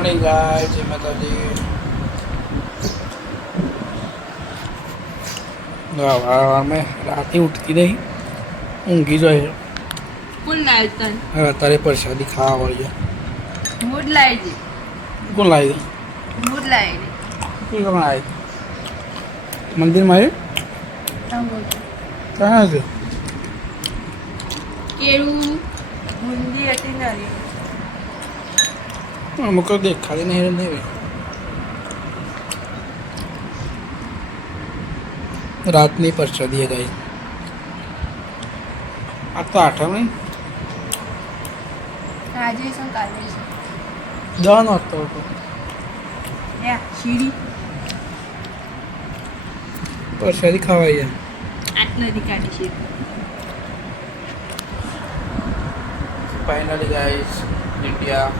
Morning ગાય જય માતાજી. અમે રાતે ઉઠતી નહીં, ઊંઘી જાય. કોણ લાવ્યું તને? હવે તારે પ્રસાદી ખાવા વાળી મૂડ લાવી કોણ લાવી દે? મૂડ લાવી કોણ લાવી મંદિરમાં આવી ક્યાં છે? કેળું બુંદી હતી નાની અમુક દેખાડી નહીં નહીં. રાતની પ્રસાદી ગાય. આ તો આઠમ નહીં, આજે છે કાલે છે. દવા નો હતો શીરી પ્રસાદી ખાવાય જાય. આટલાથી કાઢી છે. Finally guys, India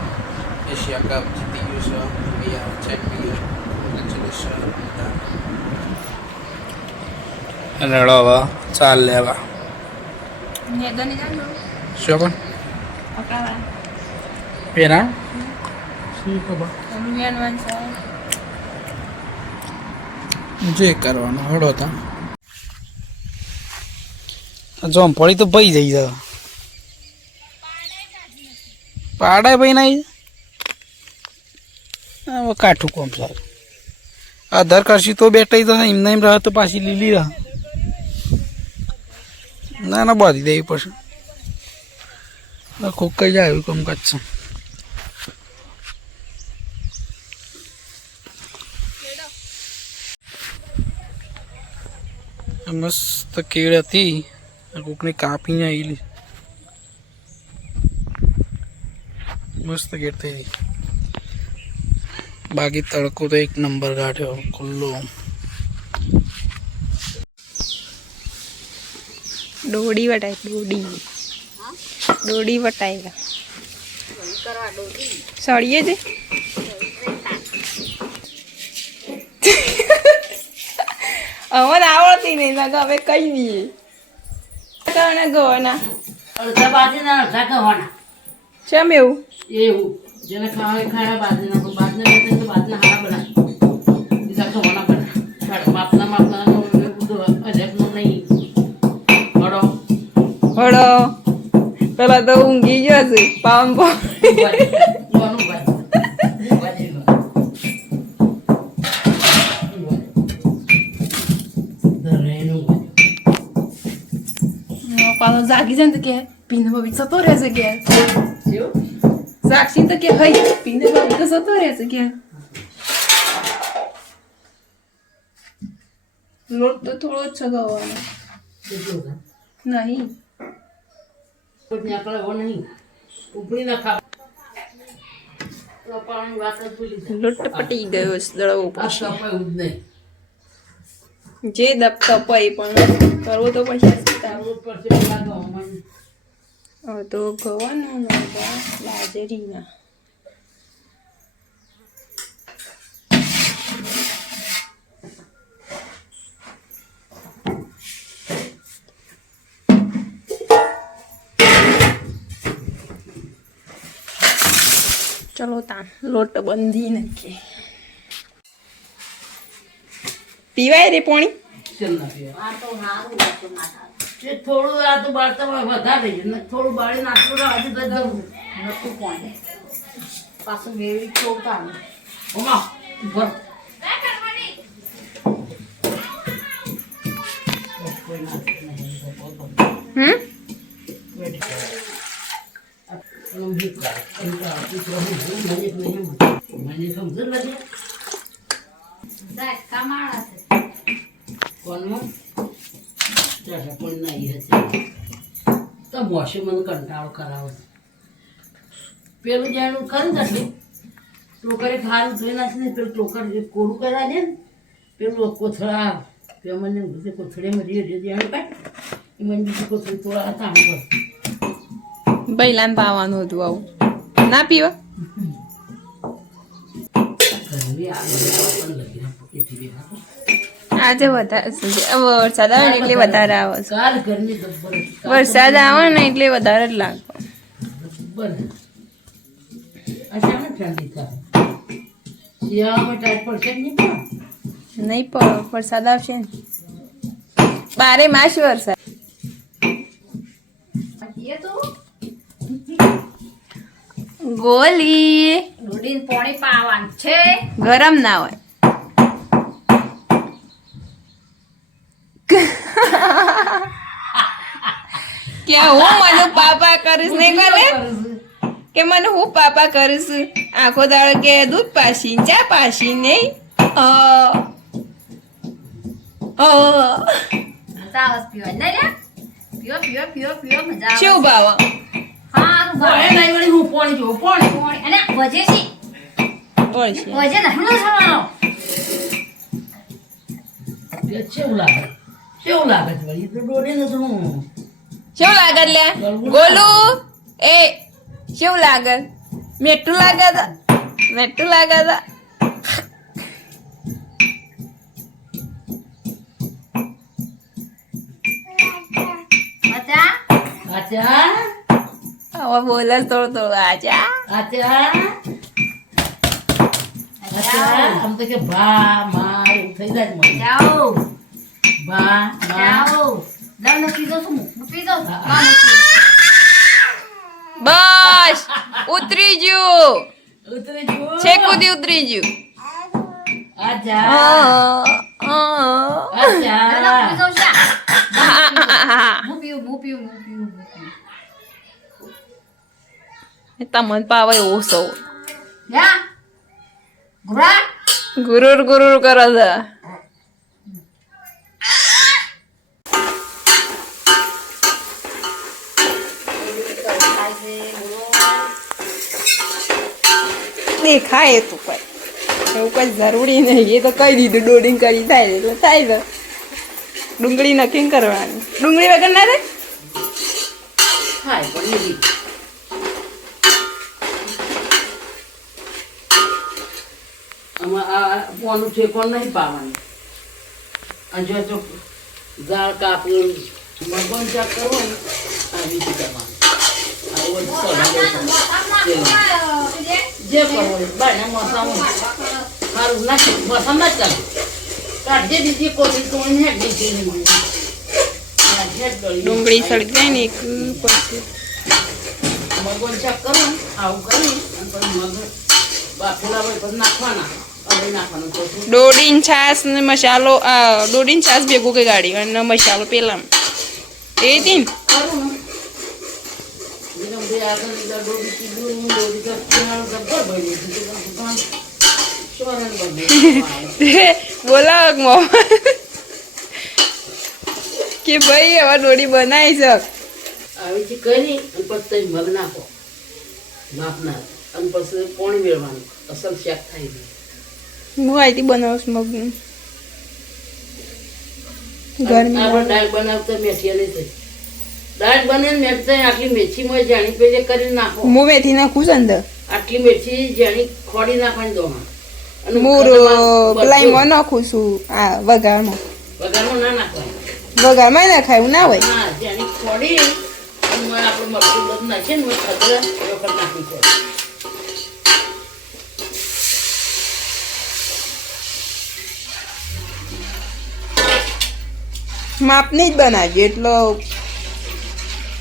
Asia cup જીતી ગયું છે. We are champion. કોંગ્રેચ્યુલેશન. અને હવે ચાલ લેવા મેદાને જાણો શું પણ પકડાવા પેરા શું ખબર રૂમિયાન વાંચા જે કરવાનું હળો હતા. જોમ પડી તો ભાઈ જઈ જાય. પાડાય ભાઈ ના હવે કાઠું કોમ સારું. આધાર કાર્ડ તો બેઠા તો એમને એમ રહે તો પાછી લીલી રહે. ના ના બાંધી દેવી પડશે. ખોક કઈ જાય એવું કામ કાચ છે. મસ્ત કેળ હતી, કોકને કાપીને આવેલી. મસ્ત કેળ થઈ ગઈ. બાકી તડકો તો એક નંબર કાઢ્યો ખુલ્લો. દોડી વટાય દોડી વટાય સળીએ છે. અમને આવડતી નહીં ના હવે કઈ દઈએ ગવાના અડધા બાજરીના અડધા ગવાના. કેમ એવું? એવું જેને ખાવા ખાયા બાજરીના બાજરીના તો બાજરીના હારા બનાવે, બીજા ગવાના બનાવે. માપના અજબનું નહીં. હળો હળો પેલા તો ઊંઘી ગયો છે. પામ પાલો જાગી જાય ને તો કે પીને બબી જતો રહેશે કે સાક્ષી તો કે હઈ પીને બબી તો જતો રહેશે કે લોટ તો થોડો જ છગાવવાનો નહીં. લોટ પટી ગયો છે દળવો પછી. જે દબ તપાય પણ કરવો તો પડશે. તો ગવાનું બાજરીના ચલો તા લોટ બંધી નાખીએ. પીવાય રે પાણી થોડું આ તો બાળતા વધારે થોડું બાળી નાખતું આજે તો જવું નતું પાણી પાછું વેવી ચોકતા ઓમાં ભર મને સમજ લાગે કોનમાં પણ નહીં હશે તો મોશે મને કંટાળો કરાવે. પેલું જાણું ખરું થતું ટોકરે ખારું ધોઈ નાખીને પેલું ટોકર કોરું કરા દે ને પેલું કોથળા પેલું મને કોથળીમાં જે જાણું કાઢ એ મને બીજું કોથળી થોડા હતા આમ કર બૈલાને પાવાનું હતું આવું ના પીવા આજે વધારે વરસાદ આવે ને એટલે વધારે આવે છે. વરસાદ આવે ને એટલે વધારે જ લાગે. ઠંડી થાય શિયાળામાં ટાઈટ પડશે જ નહીં પણ. નહીં પણ વરસાદ આવશે ને બારે માસ વરસાદ ગોલી રોડીને પાણી પાવાનું છે. ગરમ ના હોય કે હું મને પાપા કરીશ નહીં કરે કે મને હું પાપા કરીશ આખો દાડો કે દૂધ પાછી ચા પાછી નહીં મજા આવે છે પીવાની. નહીં લે? પીવો પીવો પીવો પીવો મજા આવે. શું ભાવ હારું ભાવે. એ નહીં વળી હું પાણી જોઉં પાણી. પાણી. અને વજે છે. ઓળશે વજે નહલો થવાનો. એ કેવું લાગે છે વળી? એ તો દોડીને તો હું શું લાગે લે ગોલું એ શું લાગે મેઠું લાગે મેઠું લાગે મજા? આચા હવે બોલે થોડું થોડું આજા આચા આચા આમ તો કે ભા મા એવું થઈ જાય જ મને. જાઓ. ભા મા જાઓ. લાવ ને પીધો છું હું. હું પીધો છું. હા. લાવ ને પીધો. બસ ઉતરી ગયું ઉતરી જુઓ. છે કુદી ઉતરી ગયું આચા લાવ ને આચા પીધો છે. હું પીવું હું પીવું હું પીવું હું પીવું. તમને પાવે એવો સૌ યા. ગુરા. ગુરુર ગુરુર કરો છે દેખાય તું કઈ એવું કઈ જરૂરી નહીં એ તો કહી દીધું ડોડિંગ કરી થાય એટલે થાય છે ડુંગળી નક્કી કરવાની ડુંગળી વગર ના રે થાય પણ એવી. આમાં આ પોનું ઠેકોણ નહીં પાવાનું. આ જો તો ઝાડ કાપવું મગન ચાક કરવો ને આવી રીતે કરવાનું. આ બધું સલાહ જે કરવો એ બાયના મોસામાં મારું નાખી મોસમ ના જ ચાલે કાઢજે દીધી કોશિશ તો એને હેડ દીધી ને મને ડુંગળી સળી જાય ને એક પછી મગન ચાક કરવું આવું કરી અને પછી મગન બાફેલા હોય પછી નાખવાના હવે નાખવાનું તો દોડીન છાસ ને મસાલો દોડીન છાસ ભેગું કે ગાડી અને મસાલો પેલા એ તીન કરું ને જેમ બે આગળ એકદમ દોડી કીધું દોડી તો ત્યાં ગબ્બર ભરી દીધું દુકાન શોરણ બની બોલાવ કે ભાઈ હવે દોડી બનાવી શક આવી રીતે કરી અને પછી તમે મગ નાખો માપના અને પછી પાણી વેળવાનું અસલ શાક થાય છે હું આઈથી બનાવું છું મગનું ગરમી આપણે દાળ બનાવતા મેથી નહીં થઈ દાળ બને મેથી આટલી મેથીમાં જાણી પેલે કરી નાખો હું મેથી નાખું છું અંદર આટલી મેથી જાણી ખોડી નાખવાની દોમાં અને હું પેલામાં નાખું છું આ વઘારમાં વઘારમાં ના નાખવાનું વઘારમાં ના ખાય એવું ના હોય હા જાણી ખોડી અને આપણે મરચું બધું નાખીએ ને ખતરા વખત નાખી છે માપની જ બનાવજો એટલો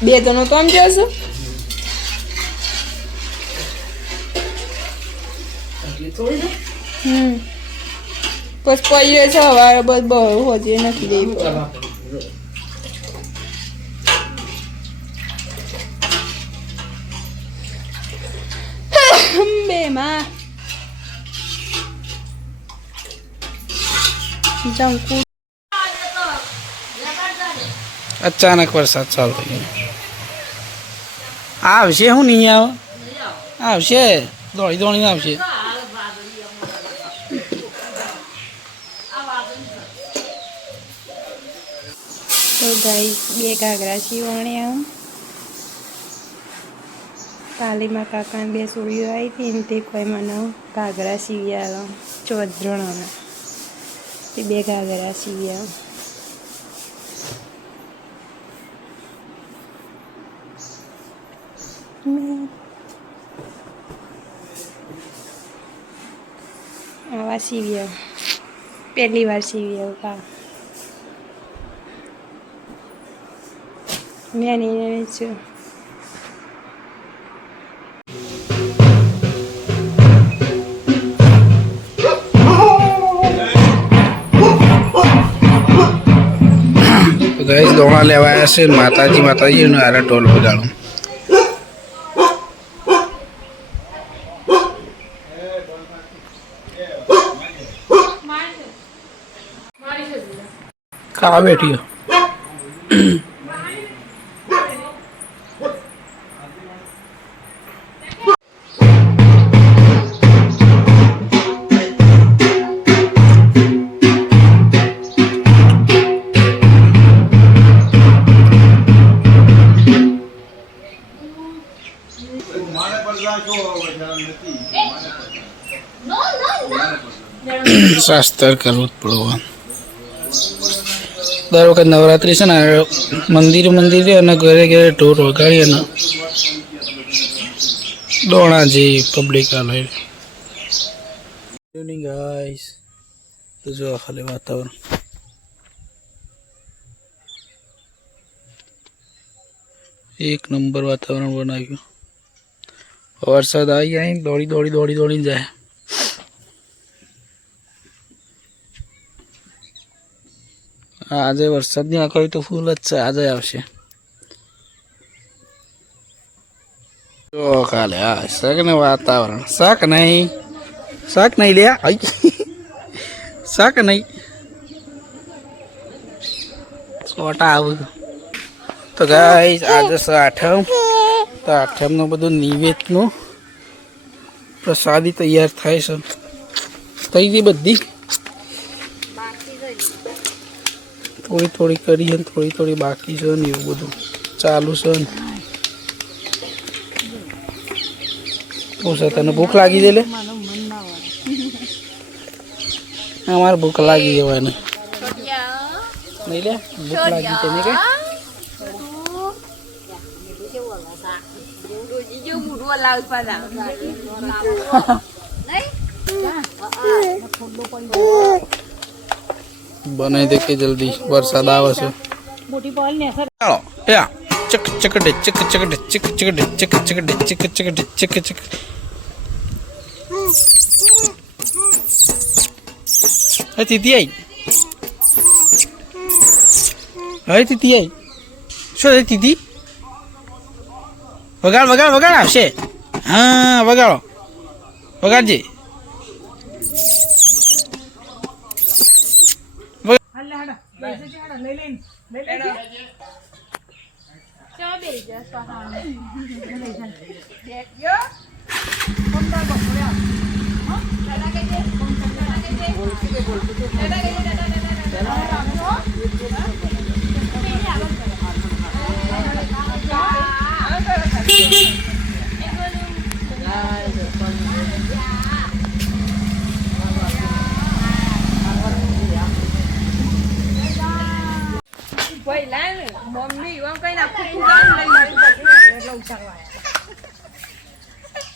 બે જણો તો આમ જશો એટલી થોડી દે પછી પૈયે છે સવારે બસ બહુ હોજે નાખી દે શું કરવા પડે બે માં જાઉં કું અચાનક વરસાદ ચાલુ થઈ ગયો આવશે હું નહીં આવે આવશે દોડી દોડીને આવશે તો ગાઈ બે ઘાઘરા સીવણ્યા કાલીમાં કાકાને બે સોળીઓ આવી હતી ને તે કોઈ મને ઘાઘરા સીવ્યા ચોધરણોના તે બે ઘાઘરા સીવ્યા આવા સીવી પહેલી વાર સીવી કા મેં નહીં છું. ગાઈસ દોણા લેવા આવ્યા છે માતાજી નો આરે ઢોલ બજાડો. ખા બેઠી શાસ્ત્ર કરવું જ પડવાનું. દર વખત નવરાત્રી છે ને મંદિરે અને ઘરે ઢોર વગાડી અને દોણા જે પબ્લિક આલે. ઇવનિંગ ગાઈસ, તો જો ખાલી વાતાવરણ એક નંબર વાતાવરણ બનાવ્યું. વરસાદ આવી જાય દોડીને જાય. આજે વરસાદની આંખો તો ફૂલ જ છે, આજે આવશે. જો કાલે હા શાક ને વાતાવરણ શાક નહીં લે શાક નહીં છોટા આવું. તો ગાઈસ આજે છે આઠમ. તો આઠમનું બધું નિવેદનું પ્રસાદી તૈયાર થાય છે. થઈ ગઈ બધી, થોડી કરી છે, થોડી બાકી છે ને એવું બધું ચાલુ છે ને. શું છે તને ભૂખ લાગી છે? લે અમારે ભૂખ લાગી જવાય નહીં લે ભૂખ લાગી તને કે બનાવી દે કે જલ્દી, વરસાદ આવે છે. ચક ચકડે ચક ચકડે ચક ચકડે ચક ચકડે ચક ચકડે ચક ચક. તીતી આઈ શું છે તીતી? વગાડ આવશે. હા વગાડજે.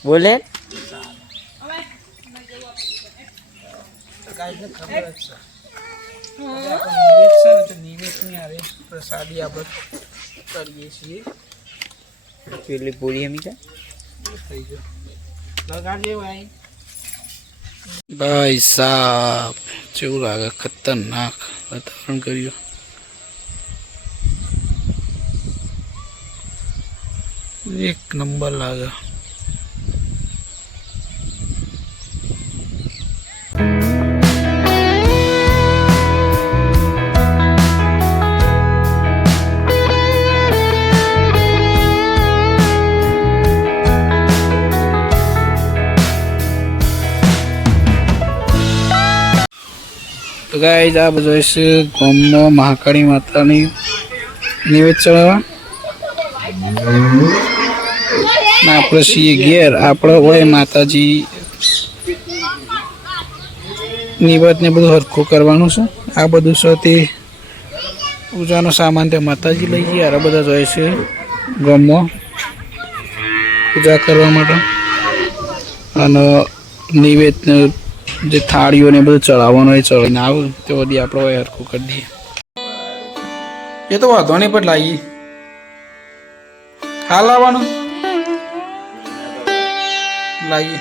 બોલે પ્રસાદી આપણે કરીએ છીએ. પેલી પૂરી એમ થઈ ગયો ભાઈ સાહેબ. કેવું લાગે? ખતરનાક વાતાવરણ કર્યું. એક નંબર લાગે. તો ગાઈસ આ બધું છે ગામમાં મહાકાળી માતાની નિવેદ ચડાવવા. આપણે છીએ ઘેર, આપણે હોય માતાજી નિવેદ ને બધું હરખું કરવાનું છે. આ બધું છે તે પૂજાનો સામાન તે માતાજી લઈ જઈએ. આ બધા જાય છે ગામમાં પૂજા કરવા માટે અને નિવેદ જે થાળીઓ ને બધું ચડાવવાનું હોય ચડાવીને આવું તો બધી આપણે હરખું કરી દઈએ. એ તો વાંધો નહીં પણ લાવીએ. હાલ આવવાનું લાવીએ.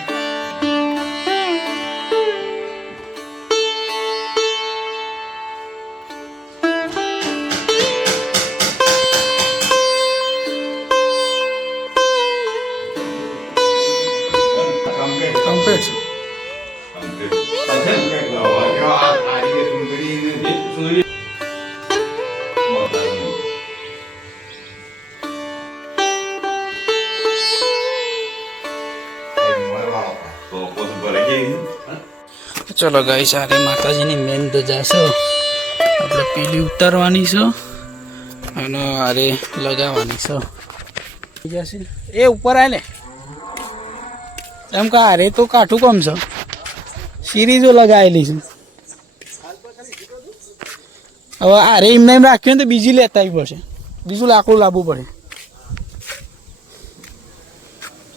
કમ્પ્લીટ છે. ચલો ગાઈસ, આ માતાજીની મેન ધજા છે. આપણે પેલી ઉતારવાની છે અને આરે લગાવવાની છે. એ ઉપર આલે એમ કે આરે તો કાઠું કમ છે. સિરીઝો લગાવેલી છે. હવે આરે એમને એમ રાખ્યું ને તો બીજી લેતા આવી પડશે. બીજું લાકડું લાવવું પડે.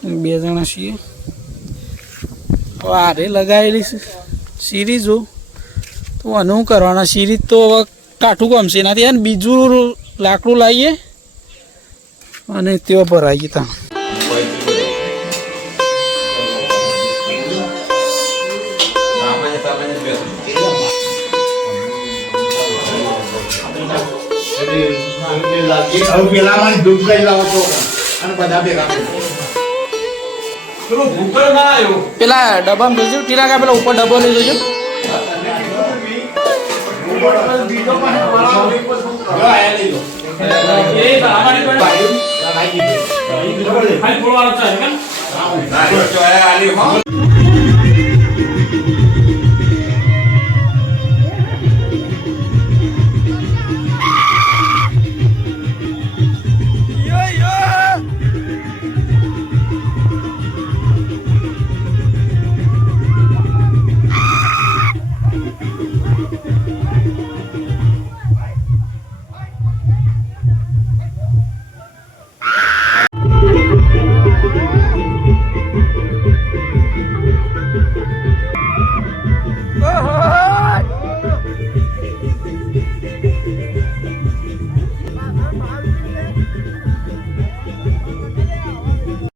2 જણા છીએ. હવે આરે લગાવેલી છે સિરીઝો તો આનું કરવાના. સિરીઝ તો હવે કાઠું ગમશે એનાથી ને બીજું લાકડું લાવીએ અને તેઓ ભરાઈએ ત્યાં. પેલા ડબ્બામાં જોજો ટીલા કા પેલા ઉપર ડબ્બો લઈ જોજો. ખાલી